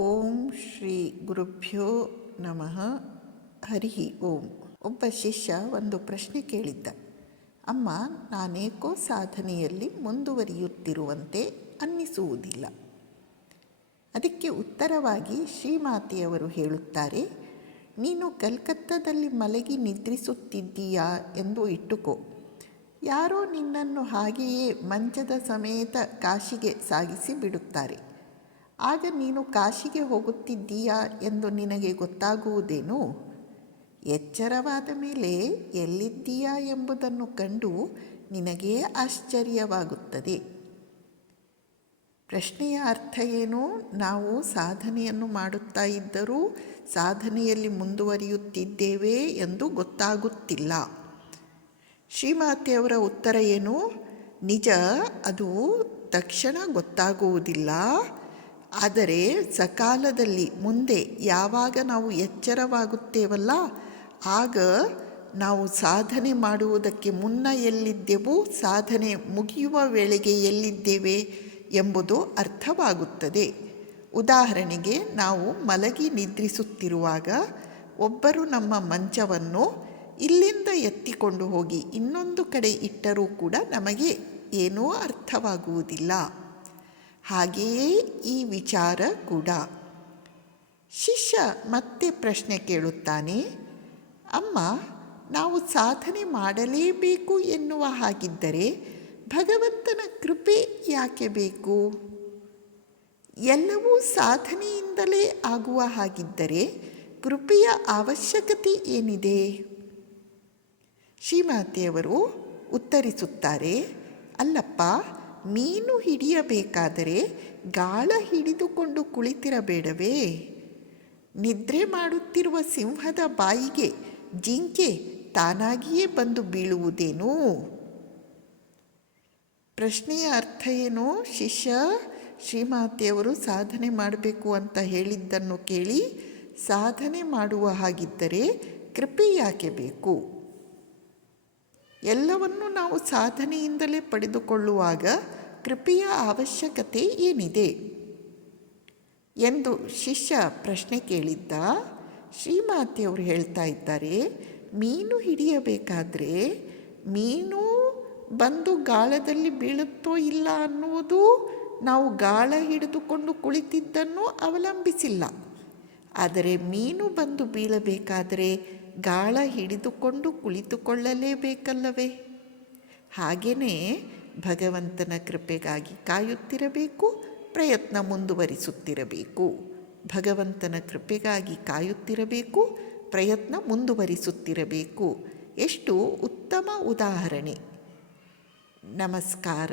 ಓಂ ಶ್ರೀ ಗುರುಭ್ಯೋ ನಮಃ. ಹರಿ ಓಂ. ಒಬ್ಬ ಶಿಷ್ಯ ಒಂದು ಪ್ರಶ್ನೆ ಕೇಳಿದ್ದ. ಅಮ್ಮ, ನಾನೇಕೋ ಸಾಧನೆಯಲ್ಲಿ ಮುಂದುವರಿಯುತ್ತಿರುವಂತೆ ಅನ್ನಿಸುವುದಿಲ್ಲ. ಅದಕ್ಕೆ ಉತ್ತರವಾಗಿ ಶ್ರೀಮಾತೆಯವರು ಹೇಳುತ್ತಾರೆ, ನೀನು ಕಲ್ಕತ್ತಾದಲ್ಲಿ ಮಲಗಿ ನಿದ್ರಿಸುತ್ತಿದ್ದೀಯಾ ಎಂದು ಇಟ್ಟುಕೋ. ಯಾರೋ ನಿನ್ನನ್ನು ಹಾಗೆಯೇ ಮಂಚದ ಸಮೇತ ಕಾಶಿಗೆ ಸಾಗಿಸಿ ಬಿಡುತ್ತಾರೆ. ಆಗ ನೀನು ಕಾಶಿಗೆ ಹೋಗುತ್ತಿದ್ದೀಯಾ ಎಂದು ನಿನಗೆ ಗೊತ್ತಾಗುವುದೇನು? ಎಚ್ಚರವಾದ ಮೇಲೆ ಎಲ್ಲಿದ್ದೀಯಾ ಎಂಬುದನ್ನು ಕಂಡು ನಿನಗೇ ಆಶ್ಚರ್ಯವಾಗುತ್ತದೆ. ಪ್ರಶ್ನೆಯ ಅರ್ಥ ಏನು? ನಾವು ಸಾಧನೆಯನ್ನು ಮಾಡುತ್ತಾ ಇದ್ದರೂ ಸಾಧನೆಯಲ್ಲಿ ಮುಂದುವರಿಯುತ್ತಿದ್ದೇವೆ ಎಂದು ಗೊತ್ತಾಗುತ್ತಿಲ್ಲ. ಶ್ರೀಮಾತೆಯವರ ಉತ್ತರ ಏನು? ನಿಜ, ಅದು ತಕ್ಷಣ ಗೊತ್ತಾಗುವುದಿಲ್ಲ. ಆದರೆ ಸಕಾಲದಲ್ಲಿ ಮುಂದೆ ಯಾವಾಗ ನಾವು ಎಚ್ಚರವಾಗುತ್ತೇವಲ್ಲ, ಆಗ ನಾವು ಸಾಧನೆ ಮಾಡುವುದಕ್ಕೆ ಮುನ್ನ ಎಲ್ಲಿದ್ದೆವು, ಸಾಧನೆ ಮುಗಿಯುವ ವೇಳೆಗೆ ಎಲ್ಲಿದ್ದೇವೆ ಎಂಬುದು ಅರ್ಥವಾಗುತ್ತದೆ. ಉದಾಹರಣೆಗೆ, ನಾವು ಮಲಗಿ ನಿದ್ರಿಸುತ್ತಿರುವಾಗ ಒಬ್ಬರು ನಮ್ಮ ಮಂಚವನ್ನು ಇಲ್ಲಿಂದ ಎತ್ತಿಕೊಂಡು ಹೋಗಿ ಇನ್ನೊಂದು ಕಡೆ ಇಟ್ಟರೂ ಕೂಡ ನಮಗೆ ಏನೂ ಅರ್ಥವಾಗುವುದಿಲ್ಲ. ಹಾಗೆಯೇ ಈ ವಿಚಾರ ಕೂಡ. ಶಿಷ್ಯ ಮತ್ತೆ ಪ್ರಶ್ನೆ ಕೇಳುತ್ತಾನೆ, ಅಮ್ಮ, ನಾವು ಸಾಧನೆ ಮಾಡಲೇಬೇಕು ಎನ್ನುವ ಹಾಗಿದ್ದರೆ ಭಗವಂತನ ಕೃಪೆ ಯಾಕೆ ಬೇಕು? ಎಲ್ಲವೂ ಸಾಧನೆಯಿಂದಲೇ ಆಗುವ ಹಾಗಿದ್ದರೆ ಕೃಪೆಯ ಅವಶ್ಯಕತೆ ಏನಿದೆ? ಶ್ರೀಮಾತೆಯವರು ಉತ್ತರಿಸುತ್ತಾರೆ, ಅಲ್ಲಪ್ಪ, ಮೀನು ಹಿಡಿಯಬೇಕಾದರೆ ಗಾಳ ಹಿಡಿದುಕೊಂಡು ಕುಳಿತಿರಬೇಡವೇ? ನಿದ್ರೆ ಮಾಡುತ್ತಿರುವ ಸಿಂಹದ ಬಾಯಿಗೆ ಜಿಂಕೆ ತಾನಾಗಿಯೇ ಬಂದು ಬೀಳುವುದೇನು? ಪ್ರಶ್ನೆಯ ಅರ್ಥ ಏನು? ಶಿಷ್ಯ ಶ್ರೀಮಾತೆಯವರು ಸಾಧನೆ ಮಾಡಬೇಕು ಅಂತ ಹೇಳಿದ್ದನ್ನು ಕೇಳಿ, ಸಾಧನೆ ಮಾಡುವ ಹಾಗಿದ್ದರೆ ಕೃಪೆ ಯಾಕೆ ಬೇಕು? ಎಲ್ಲವನ್ನೂ ನಾವು ಸಾಧನೆಯಿಂದಲೇ ಪಡೆದುಕೊಳ್ಳುವಾಗ ಕೃಪೆಯ ಅವಶ್ಯಕತೆ ಏನಿದೆ ಎಂದು ಶಿಷ್ಯ ಪ್ರಶ್ನೆ ಕೇಳಿದ್ದ. ಶ್ರೀಮಾತೆಯವರು ಹೇಳ್ತಾ ಇದ್ದಾರೆ, ಮೀನು ಹಿಡಿಯಬೇಕಾದ್ರೆ ಮೀನು ಬಂದು ಗಾಳದಲ್ಲಿ ಬೀಳುತ್ತೋ ಇಲ್ಲ ಅನ್ನುವುದು ನಾವು ಗಾಳ ಹಿಡಿದುಕೊಂಡು ಕುಳಿತಿದ್ದನ್ನು ಅವಲಂಬಿಸಿಲ್ಲ. ಆದರೆ ಮೀನು ಬಂದು ಬೀಳಬೇಕಾದರೆ ಗಾಳ ಹಿಡಿದುಕೊಂಡು ಕುಳಿತುಕೊಳ್ಳಲೇಬೇಕಲ್ಲವೇ? ಹಾಗೆಯೇ ಭಗವಂತನ ಕೃಪೆಗಾಗಿ ಕಾಯುತ್ತಿರಬೇಕು, ಪ್ರಯತ್ನ ಮುಂದುವರಿಸುತ್ತಿರಬೇಕು. ಭಗವಂತನ ಕೃಪೆಗಾಗಿ ಕಾಯುತ್ತಿರಬೇಕು, ಪ್ರಯತ್ನ ಮುಂದುವರಿಸುತ್ತಿರಬೇಕು. ಎಷ್ಟು ಉತ್ತಮ ಉದಾಹರಣೆ. ನಮಸ್ಕಾರ.